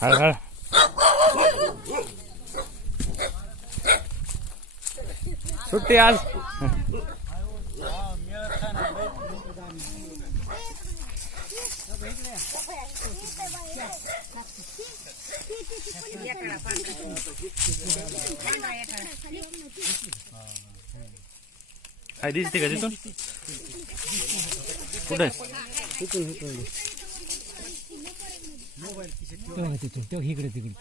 Hal hal. Sutial काय दिसते का तिथून कुठे तेव्हा तिथून तेव्हा इकडे तिकडे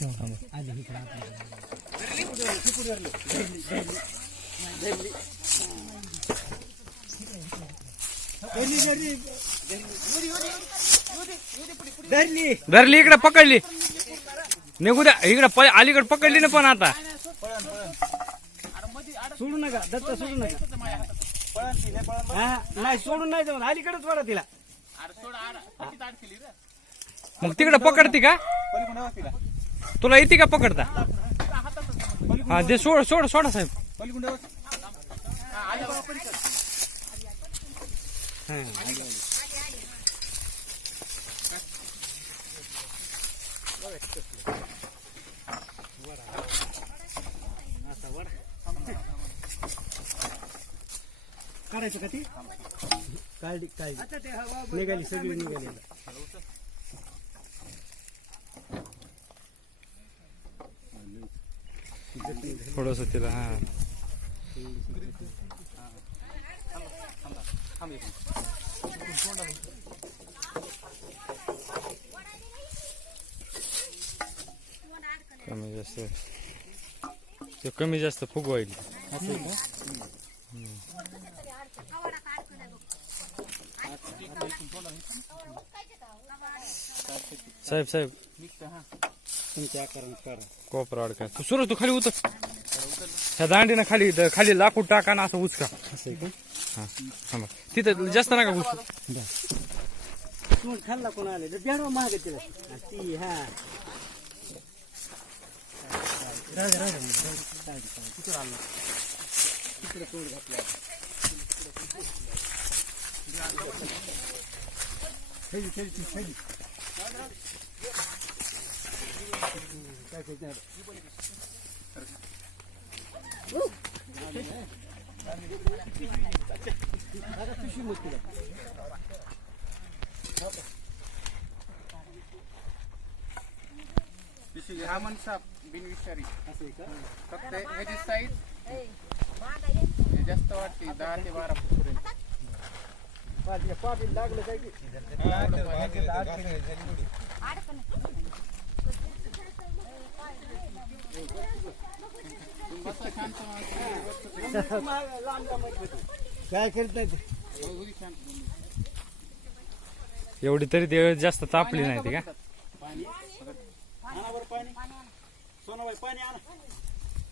तेव्हा आधी इकडे आपल्याला धरली. धरली इकडे पकडली. निघू द्या इकडे अलीकडे पकडली ना पण आता. सोडू नका दत्त सोडू नका. हा, नाही सोडून नाही जाऊन अलीकडेच वाढा तिला. मग तिकडे पकडते का? तुला येते का पकडता? हा दे सोड सोड सोडा साहेब. काढायचं का ती? काढली काढली. निघाली सगळी निघाली. थोडस तिला हा. कमी जास्त ते कमी जास्त फुगवायली साहेब साहेब. तुमच्या करा कोपरा अडका तू सुरू तू खाली उतर. ह्या दांडीनं खाली खाली लाकूड टाका ना असं उचका. असं का हा थांबा. तिथं जास्त नका घुसू. तू खाल्ला कोण आले? महाग तिला ती हा. राहू दे, आला. तोड घातला. खेळी, खेळी, खेळी. काय करते आता? आता पिशवी साप बिनविषारी. असं आहे का? फक्त ह्याची साईज जास्त वाटते दहा ते बारा पर्यंत. लागलं काय की? काय एवढी तरी ते जास्त तापली नाही ती का? सोनाबाई पाणी आणा.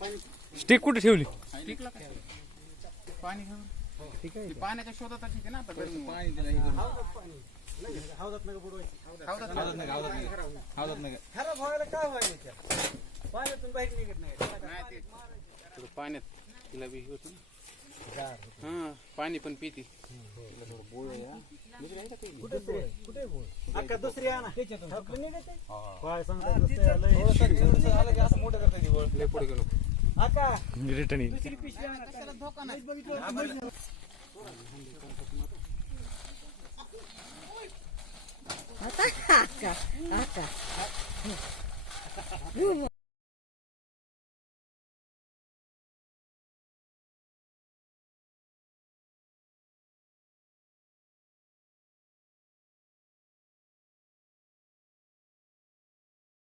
पाणी. स्टिक कुठे ठेवली? टिकला काय? पाणी घेऊन. ठीक आहे. ती पाण्याच्या शोधात आहे ना? आता गरमी हौदात पाणी नाही हौदात नका बुडवायची. खराब व्हायला काय व्हायला त्या पाण्यातून बाहेर निघत नाही. नाही ते पाण्यात तिला बी होती हा पाणी पण पिती. तिला थोडं बोळ आहे हा. दुसरी आहे का काही? कुठे बोल कुठे बोल अक्का दुसरी आणा ठरकून निघत आहे? काय सांगता दुसरी लय पुढे गेलो. अक्का रिटर्न येईल. दुसरी पिशवी आणा. कशाला धोका नाही? बघितलं. आता का? आता